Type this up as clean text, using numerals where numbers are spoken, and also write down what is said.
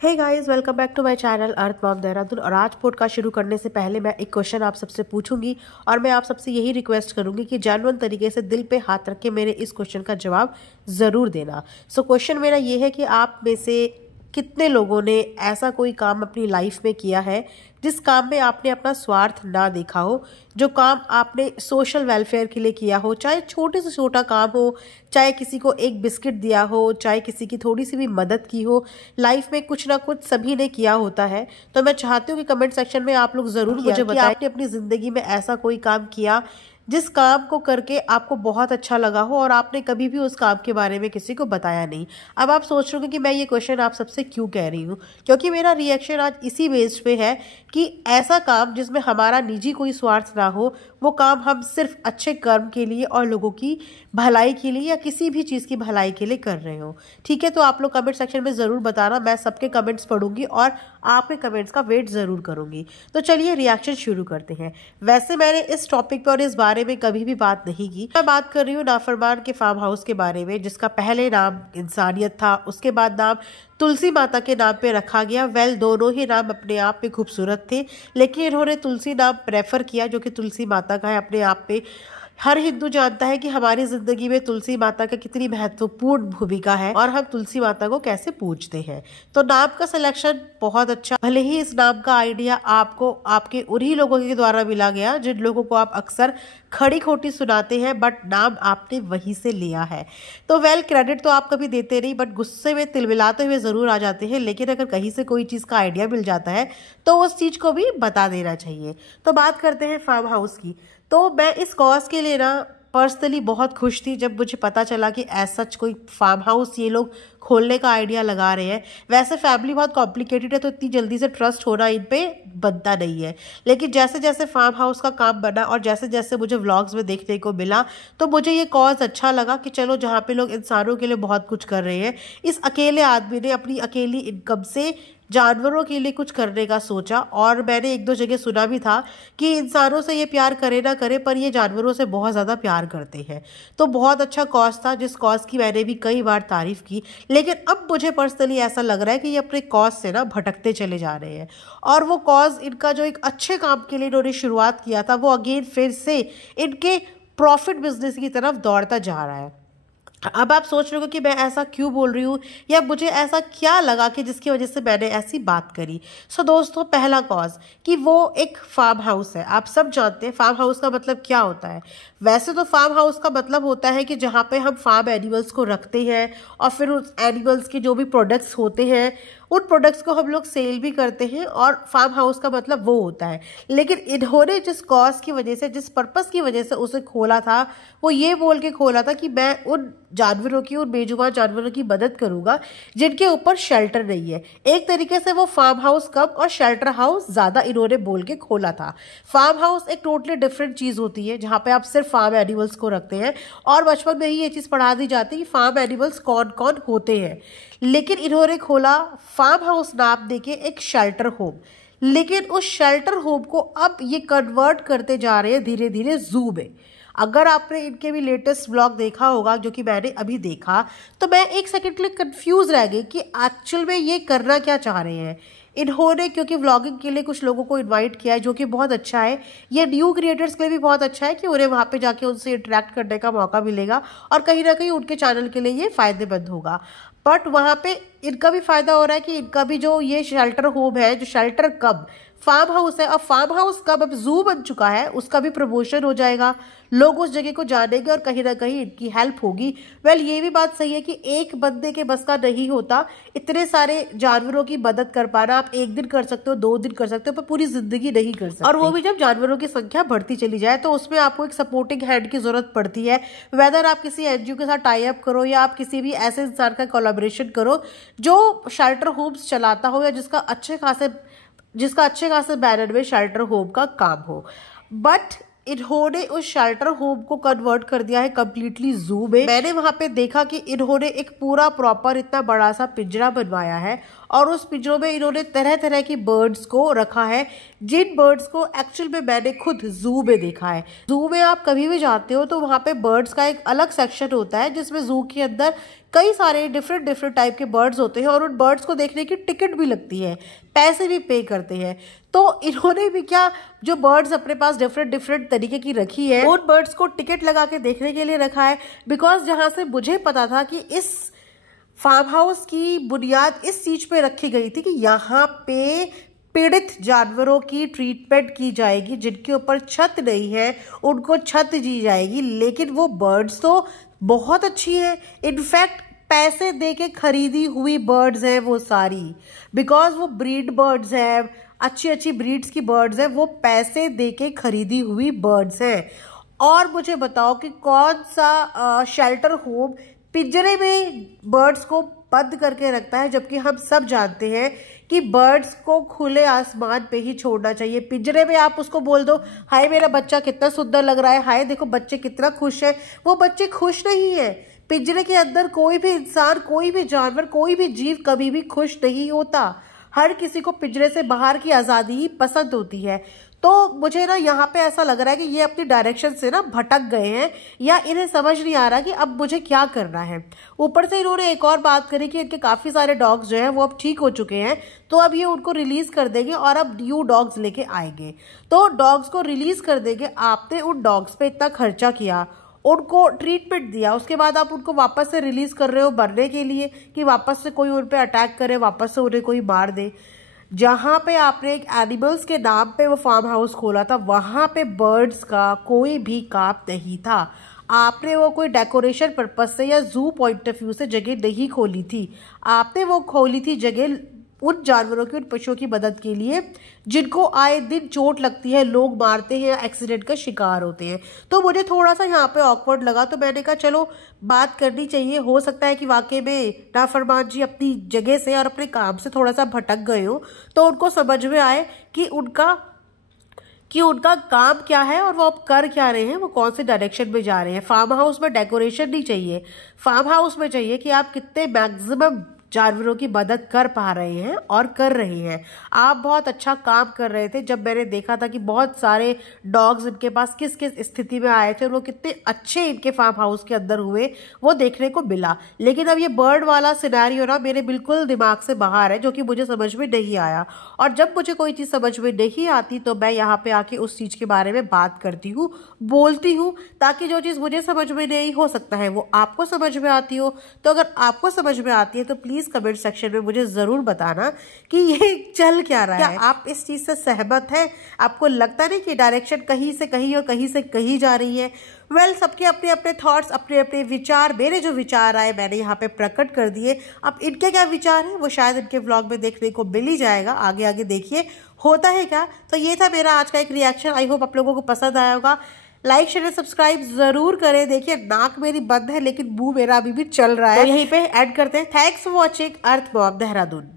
Hey guys, welcome back to my channel Earth Mom Dehradun. और आज podcast शुरू करने से पहले मैं एक क्वेश्चन आप सबसे पूछूंगी और मैं आप सबसे यही रिक्वेस्ट करूंगी कि जेन्युइन तरीके से दिल पे हाथ रख के मेरे इस क्वेश्चन का जवाब ज़रूर देना। सो क्वेश्चन मेरा ये है कि आप में से कितने लोगों ने ऐसा कोई काम अपनी लाइफ में किया है जिस काम में आपने अपना स्वार्थ ना देखा हो, जो काम आपने सोशल वेलफेयर के लिए किया हो, चाहे छोटे से छोटा काम हो, चाहे किसी को एक बिस्किट दिया हो, चाहे किसी की थोड़ी सी भी मदद की हो। लाइफ में कुछ ना कुछ सभी ने किया होता है। तो मैं चाहती हूँ कि कमेंट सेक्शन में आप लोग ज़रूर मुझे बताएं कि आपने अपनी ज़िंदगी में ऐसा कोई काम किया जिस काम को करके आपको बहुत अच्छा लगा हो और आपने कभी भी उस काम के बारे में किसी को बताया नहीं। अब आप सोच रहे हो कि मैं ये क्वेश्चन आप सबसे क्यों कह रही हूँ, क्योंकि मेरा रिएक्शन आज इसी बेस पे है कि ऐसा काम जिसमें हमारा निजी कोई स्वार्थ ना हो, वो काम हम सिर्फ अच्छे कर्म के लिए और लोगों की भलाई के लिए या किसी भी चीज़ की भलाई के लिए कर रहे हो। ठीक है, तो आप लोग कमेंट सेक्शन में ज़रूर बताना। मैं सबके कमेंट्स पढ़ूंगी और आपके कमेंट्स का वेट ज़रूर करूंगी। तो चलिए रिएक्शन शुरू करते हैं। वैसे मैंने इस टॉपिक पर और इस बारे में कभी भी बात नहीं की। मैं बात कर रही हूँ नाफरमान के फार्म हाउस के बारे में, जिसका पहले नाम इंसानियत था, उसके बाद नाम तुलसी माता के नाम पे रखा गया। दोनों ही नाम अपने आप में खूबसूरत थे, लेकिन इन्होंने तुलसी नाम प्रेफर किया जो कि तुलसी माता का है अपने आप में। हर हिंदू जानता है कि हमारी जिंदगी में तुलसी माता का कितनी महत्वपूर्ण भूमिका है और हम तुलसी माता को कैसे पूजते हैं। तो नाम का सिलेक्शन बहुत अच्छा। भले ही इस नाम का आइडिया आपको आपके उन्हीं लोगों के द्वारा मिला गया जिन लोगों को आप अक्सर खड़ी खोटी सुनाते हैं, बट नाम आपने वहीं से लिया है। तो क्रेडिट तो आप कभी देते नहीं, बट गुस्से में तिलमिलाते हुए जरूर आ जाते हैं। लेकिन अगर कहीं से कोई चीज़ का आइडिया मिल जाता है तो उस चीज़ को भी बता देना चाहिए। तो बात करते हैं फार्म हाउस की। तो मैं इस कॉज के लिए ना पर्सनली बहुत खुश थी जब मुझे पता चला कि ऐसा कोई फार्म हाउस ये लोग खोलने का आइडिया लगा रहे हैं। वैसे फैमिली बहुत कॉम्प्लिकेटेड है, तो इतनी जल्दी से ट्रस्ट होना इन पे बनता नहीं है। लेकिन जैसे जैसे फार्म हाउस का काम बना और जैसे जैसे मुझे व्लॉग्स में देखने को मिला, तो मुझे ये कॉज अच्छा लगा कि चलो, जहाँ पे लोग इंसानों के लिए बहुत कुछ कर रहे हैं, इस अकेले आदमी ने अपनी अकेली इनकम से जानवरों के लिए कुछ करने का सोचा। और मैंने एक दो जगह सुना भी था कि इंसानों से ये प्यार करे ना करे, पर ये जानवरों से बहुत ज़्यादा प्यार करते हैं। तो बहुत अच्छा कॉज था, जिस कॉज की मैंने भी कई बार तारीफ की। लेकिन अब मुझे पर्सनली ऐसा लग रहा है कि ये अपने कॉज से ना भटकते चले जा रहे हैं। और वो कॉज, इनका जो एक अच्छे काम के लिए इन्होंने शुरुआत किया था, वो अगेन फिर से इनके प्रॉफिट बिजनेस की तरफ दौड़ता जा रहा है। अब आप सोच रहे हो कि मैं ऐसा क्यों बोल रही हूँ या मुझे ऐसा क्या लगा कि जिसकी वजह से मैंने ऐसी बात करी। सो दोस्तों, पहला कॉज कि वो एक फार्म हाउस है। आप सब जानते हैं फार्म हाउस का मतलब क्या होता है। वैसे तो फार्म हाउस का मतलब होता है कि जहाँ पे हम फार्म एनिमल्स को रखते हैं और फिर उस एनिमल्स के जो भी प्रोडक्ट्स होते हैं उन प्रोडक्ट्स को हम लोग सेल भी करते हैं, और फार्म हाउस का मतलब वो होता है। लेकिन इन्होंने जिस कॉज की वजह से, जिस पर्पस की वजह से उसे खोला था, वो ये बोल के खोला था कि मैं उन जानवरों की, उन बेजुबान जानवरों की मदद करूंगा जिनके ऊपर शेल्टर नहीं है। एक तरीके से वो फार्म हाउस कम और शेल्टर हाउस ज़्यादा इन्होंने बोल के खोला था। फार्म हाउस एक टोटली डिफरेंट चीज़ होती है जहाँ पे आप सिर्फ फार्म एनिमल्स को रखते हैं, और बचपन में ही ये चीज़ पढ़ा दी जाती है कि फार्म एनिमल्स कौन कौन होते हैं। लेकिन इन्होंने खोला फार्म हाउस नाम देके एक शेल्टर होम। लेकिन उस शेल्टर होम को अब ये कन्वर्ट करते जा रहे हैं धीरे धीरे जू में। अगर आपने इनके भी लेटेस्ट व्लॉग देखा होगा, जो कि मैंने अभी देखा, तो मैं एक सेकंड के लिए कंफ्यूज रह गई कि एक्चुअल में ये करना क्या चाह रहे हैं इन्होंने। क्योंकि व्लॉगिंग के लिए कुछ लोगों को इनवाइट किया है, जो कि बहुत अच्छा है। ये न्यू क्रिएटर्स के लिए भी बहुत अच्छा है कि उन्हें वहाँ पे जाके उनसे इंटरेक्ट करने का मौका मिलेगा और कहीं ना कहीं उनके चैनल के लिए ये फायदेमंद होगा। बट वहाँ पे इनका भी फायदा हो रहा है कि इनका भी जो ये शेल्टर होम है, जो शेल्टर कब फार्म हाउस है, और फार्म हाउस कब अब जू बन चुका है, उसका भी प्रमोशन हो जाएगा। लोग उस जगह को जानेंगे और कहीं ना कहीं इनकी हेल्प होगी। ये भी बात सही है कि एक बंदे के बस का नहीं होता इतने सारे जानवरों की मदद कर पाना। आप एक दिन कर सकते हो, 2 दिन कर सकते हो, पर पूरी जिंदगी नहीं कर सकते। और वो भी जब जानवरों की संख्या बढ़ती चली जाए, तो उसमें आपको एक सपोर्टिंग हैंड की जरूरत पड़ती है। वेदर आप किसी एनजीओ के साथ टाई अप करो या आप किसी भी ऐसे इंसान का कोलैबोरेशन करो जो शेल्टर होम्स चलाता हो या जिसका अच्छे खासे बैनर में शेल्टर होम का काम हो। बट इन्होंने उस शेल्टर होम को कन्वर्ट कर दिया है कम्प्लीटली जू में। मैंने वहां पे देखा कि इन्होंने एक पूरा प्रॉपर इतना बड़ा सा पिंजरा बनवाया है और उस पिंजरों में इन्होंने तरह तरह की बर्ड्स को रखा है, जिन बर्ड्स को एक्चुअल में मैंने खुद जू में देखा है। जू में आप कभी भी जाते हो तो वहाँ पे बर्ड्स का एक अलग सेक्शन होता है जिसमें जू के अंदर कई सारे डिफरेंट डिफरेंट टाइप के बर्ड्स होते हैं और उन बर्ड्स को देखने की टिकट भी लगती है, पैसे भी पे करते हैं। तो इन्होंने भी क्या, जो बर्ड्स अपने पास डिफरेंट डिफरेंट तरीके की रखी है, उन बर्ड्स को टिकट लगा के देखने के लिए रखा है। बिकॉज जहाँ से मुझे पता था कि इस फार्म हाउस की बुनियाद इस चीज पे रखी गई थी कि यहाँ पे पीड़ित जानवरों की ट्रीटमेंट की जाएगी, जिनके ऊपर छत नहीं है उनको छत दी जाएगी। लेकिन वो बर्ड्स तो बहुत अच्छी है, इनफैक्ट पैसे दे के खरीदी हुई बर्ड्स हैं वो सारी, बिकॉज वो ब्रीड बर्ड्स हैं, अच्छी अच्छी ब्रीड्स की बर्ड्स हैं, वो पैसे दे के खरीदी हुई बर्ड्स हैं। और मुझे बताओ कि कौन सा शेल्टर होम पिंजरे में बर्ड्स को बंद करके रखता है, जबकि हम सब जानते हैं कि बर्ड्स को खुले आसमान पे ही छोड़ना चाहिए। पिंजरे में आप उसको बोल दो हाय मेरा बच्चा कितना सुंदर लग रहा है, हाय देखो बच्चे कितना खुश है, वो बच्चे खुश नहीं है। पिंजरे के अंदर कोई भी इंसान, कोई भी जानवर, कोई भी जीव कभी भी खुश नहीं होता। हर किसी को पिंजरे से बाहर की आज़ादी ही पसंद होती है। तो मुझे ना यहाँ पे ऐसा लग रहा है कि ये अपनी डायरेक्शन से ना भटक गए हैं, या इन्हें समझ नहीं आ रहा कि अब मुझे क्या करना है। ऊपर से इन्होंने एक और बात करी कि इनके काफ़ी सारे डॉग्स जो हैं वो अब ठीक हो चुके हैं, तो अब ये उनको रिलीज़ कर देंगे और अब न्यू डॉग्स लेके आएंगे। तो डॉग्स को रिलीज़ कर देंगे। आपने उन डॉग्स पे इतना खर्चा किया, उनको ट्रीटमेंट दिया, उसके बाद आप उनको वापस से रिलीज़ कर रहे हो मरने के लिए कि वापस से कोई उन पर अटैक करे, वापस से उन्हें कोई मार दे। जहाँ पे आपने एक एनिमल्स के नाम पे वो फार्म हाउस खोला था, वहाँ पे बर्ड्स का कोई भी काम नहीं था। आपने वो कोई डेकोरेशन पर्पस से या जू पॉइंट ऑफ व्यू से जगह नहीं खोली थी। आपने वो खोली थी जगह उन जानवरों की, उन पशुओं की मदद के लिए जिनको आए दिन चोट लगती है, लोग मारते हैं, एक्सीडेंट का शिकार होते हैं। तो मुझे थोड़ा सा यहाँ पे ऑकवर्ड लगा, तो मैंने कहा चलो बात करनी चाहिए। हो सकता है कि वाकई में नाफरमान जी अपनी जगह से और अपने काम से थोड़ा सा भटक गए हो, तो उनको समझ में आए कि उनका काम क्या है और वो अब कर क्या रहे हैं, वो कौन से डायरेक्शन में जा रहे हैं। फार्म हाउस में डेकोरेशन नहीं चाहिए, फार्म हाउस में चाहिए कि आप कितने मैक्सिमम जानवरों की मदद कर पा रहे हैं और कर रहे हैं। आप बहुत अच्छा काम कर रहे थे। जब मैंने देखा था कि बहुत सारे डॉग्स इनके पास किस किस स्थिति में आए थे और वो कितने अच्छे इनके फार्म हाउस के अंदर हुए, वो देखने को मिला। लेकिन अब ये बर्ड वाला सिनेरियो ना मेरे बिल्कुल दिमाग से बाहर है, जो कि मुझे समझ में नहीं आया। और जब मुझे कोई चीज़ समझ में नहीं आती तो मैं यहाँ पे आके उस चीज़ के बारे में बात करती हूँ, बोलती हूँ, ताकि जो चीज़ मुझे समझ में नहीं हो सकता है वो आपको समझ में आती हो। तो अगर आपको समझ में आती है तो प्लीज़ कमेंट सेक्शन में मुझे जरूर बताना कि ये चल क्या रहा है। आप इस चीज से सहमत हैं? आपको लगता नहीं कि डायरेक्शन कहीं से कहीं और कहीं से कहीं जा रही है? वेल, सबके अपने अपने थॉट्स, अपने अपने विचार। मेरे जो विचार आए मैंने यहाँ पे प्रकट कर दिए। अब इनके क्या विचार हैं वो शायद इनके व्लॉग में देखने को मिल ही जाएगा। आगे आगे देखिए होता है क्या। तो ये था मेरा आज का एक रिएक्शन। आई होप आप लोगों को पसंद आया होगा। लाइक शेयर सब्सक्राइब जरूर करें। देखिए नाक मेरी बंद है लेकिन मुंह मेरा अभी भी चल रहा है, तो यहीं पे ऐड करते हैं। Thanks for watching earth Mom Dehradun.